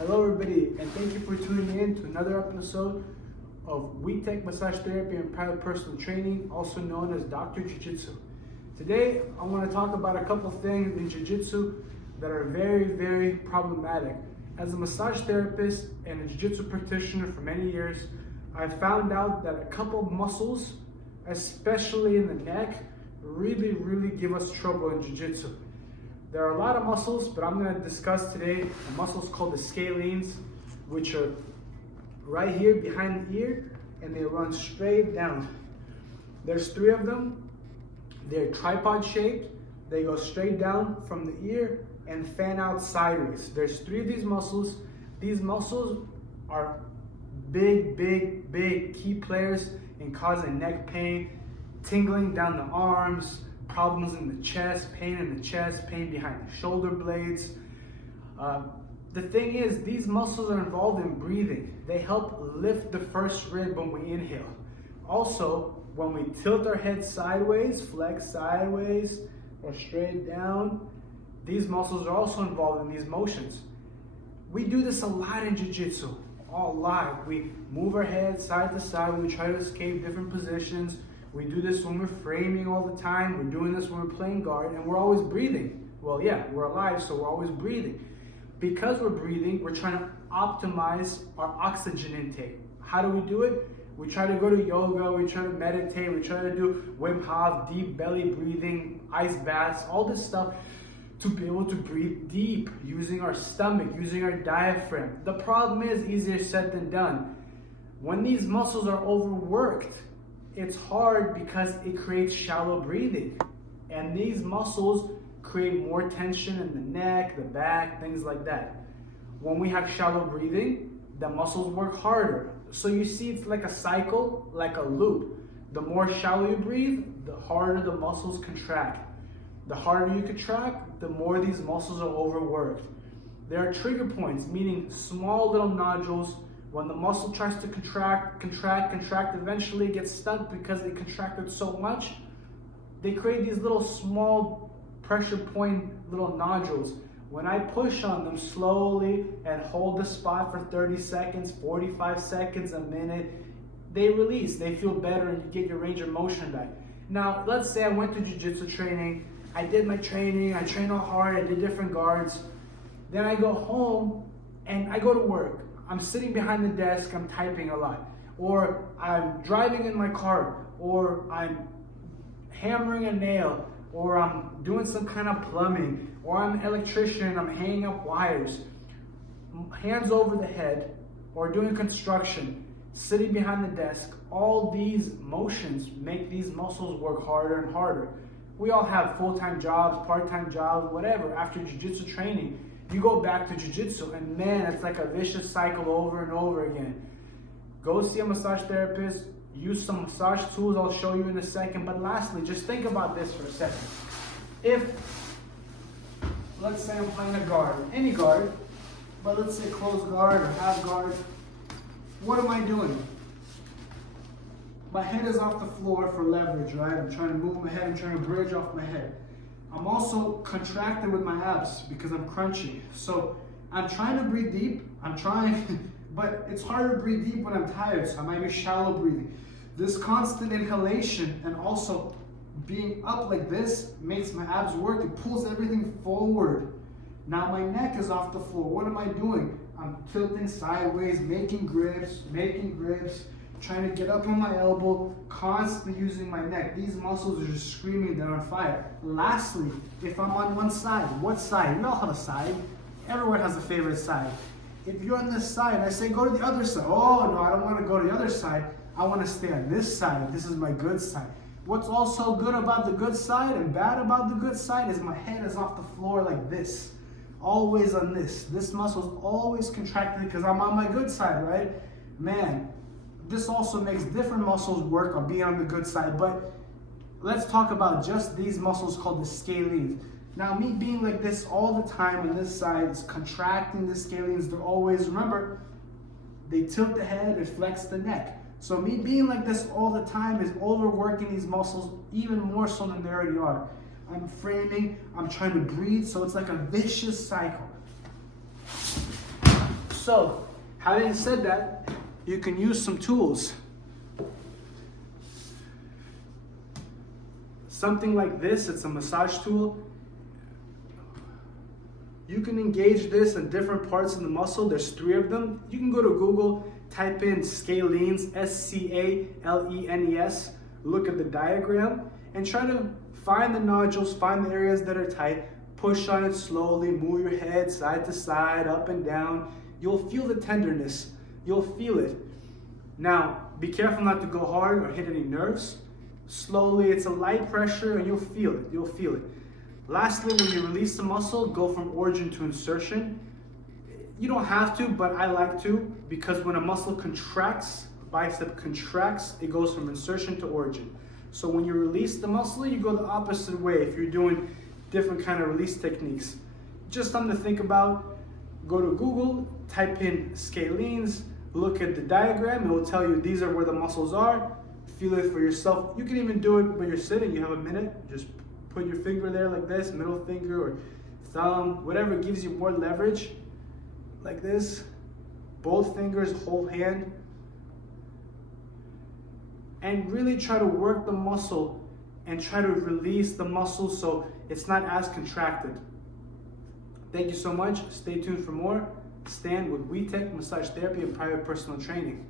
Hello everybody, and thank you for tuning in to another episode of We Tech Massage Therapy and Private Personal Training, also known as Dr. Jiu-Jitsu. Today, I want to talk about a couple things in Jiu-Jitsu that are very, very problematic. As a massage therapist and a Jiu-Jitsu practitioner for many years, I found out that a couple of muscles, especially in the neck, really give us trouble in Jiu-Jitsu. There are a lot of muscles, but I'm going to discuss today the muscles called the scalenes, which are right here behind the ear, and they run straight down. There's 3 of them. They're tripod shaped. They go straight down from the ear and fan out sideways. There's 3 of these muscles. These muscles are big key players in causing neck pain, tingling down the arms, problems in the chest, pain behind the shoulder blades. The thing is, these muscles are involved in breathing. They help lift the first rib when we inhale. Also, when we tilt our head sideways, flex sideways or straight down, these muscles are also involved in these motions. We do this a lot in Jiu-Jitsu, a lot. We move our head side to side, we try to escape different positions. We do this when we're framing all the time. We're doing this when we're playing guard, and we're always breathing. Well, yeah, we're alive, so we're always breathing. Because we're breathing, we're trying to optimize our oxygen intake. How do we do it? We try to go to yoga, we try to meditate, we try to do Wim Hof, deep belly breathing, ice baths, all this stuff to be able to breathe deep using our stomach, using our diaphragm. The problem is easier said than done. When these muscles are overworked, it's hard because it creates shallow breathing. And these muscles create more tension in the neck, the back, things like that. When we have shallow breathing, the muscles work harder. So you see, it's like a cycle, like a loop. The more shallow you breathe, the harder the muscles contract. The harder you contract, the more these muscles are overworked. There are trigger points, meaning small little nodules. When the muscle tries to contract, eventually it gets stuck because it contracted so much. They create these little small pressure point little nodules. When I push on them slowly and hold the spot for 30 seconds, 45 seconds, a minute, they release, they feel better, and you get your range of motion back. Now, let's say I went to Jiu-Jitsu training, I did my training, I trained all hard, I did different guards. Then I go home and I go to work. I'm sitting behind the desk, I'm typing a lot. Or I'm driving in my car, or I'm hammering a nail, or I'm doing some kind of plumbing, or I'm an electrician, I'm hanging up wires, hands over the head, or doing construction, sitting behind the desk. All these motions make these muscles work harder and harder. We all have full-time jobs, part-time jobs, whatever. After Jiu-Jitsu training, you go back to Jiu-Jitsu, and man, it's like a vicious cycle over and over again. Go see a massage therapist, use some massage tools I'll show you in a second, but lastly, just think about this for a second. If, let's say I'm playing a guard, any guard, but let's say close guard or half guard, what am I doing? My head is off the floor for leverage, right? I'm trying to move my head, I'm trying to bridge off my head. I'm also contracted with my abs because I'm crunching. So I'm trying to breathe deep, but it's hard to breathe deep when I'm tired, so I might be shallow breathing. This constant inhalation and also being up like this makes my abs work. It pulls everything forward. Now my neck is off the floor. What am I doing? I'm tilting sideways, making grips, trying to get up on my elbow, constantly using my neck. These muscles are just screaming, they're on fire. Lastly, if I'm on one side, what side? You know how to side. Everyone has a favorite side. If you're on this side, I say go to the other side. Oh no, I don't want to go to the other side. I want to stay on this side. This is my good side. What's also good about the good side and bad about the good side is my head is off the floor like this. Always on this. This muscle is always contracted because I'm on my good side, right? Man, this also makes different muscles work on being on the good side, but let's talk about just these muscles called the scalenes. Now, me being like this all the time on this side is contracting the scalenes. They're always, remember, they tilt the head, it flex the neck. So me being like this all the time is overworking these muscles even more so than they already are. I'm framing, I'm trying to breathe, so it's like a vicious cycle. So, having said that, you can use some tools. Something like this, it's a massage tool. You can engage this in different parts of the muscle. There's 3 of them. You can go to Google, type in scalenes, S-C-A-L-E-N-E-S, look at the diagram, and try to find the nodules, find the areas that are tight, push on it slowly, move your head side to side, up and down. You'll feel the tenderness. You'll feel it. Now, be careful not to go hard or hit any nerves. Slowly, it's a light pressure and you'll feel it. You'll feel it. Lastly, when you release the muscle, go from origin to insertion. You don't have to, but I like to, because when a muscle contracts, bicep contracts, it goes from insertion to origin. So when you release the muscle, you go the opposite way if you're doing different kind of release techniques. Just something to think about. Go to Google, type in scalenes, look at the diagram, it will tell you these are where the muscles are. Feel it for yourself. You can even do it when you're sitting, you have a minute, just put your finger there like this, middle finger or thumb, whatever gives you more leverage, like this. Both fingers, whole hand. And really try to work the muscle and try to release the muscle so it's not as contracted. Thank you so much. Stay tuned for more. Stan with WeTech Massage Therapy and Private Personal Training.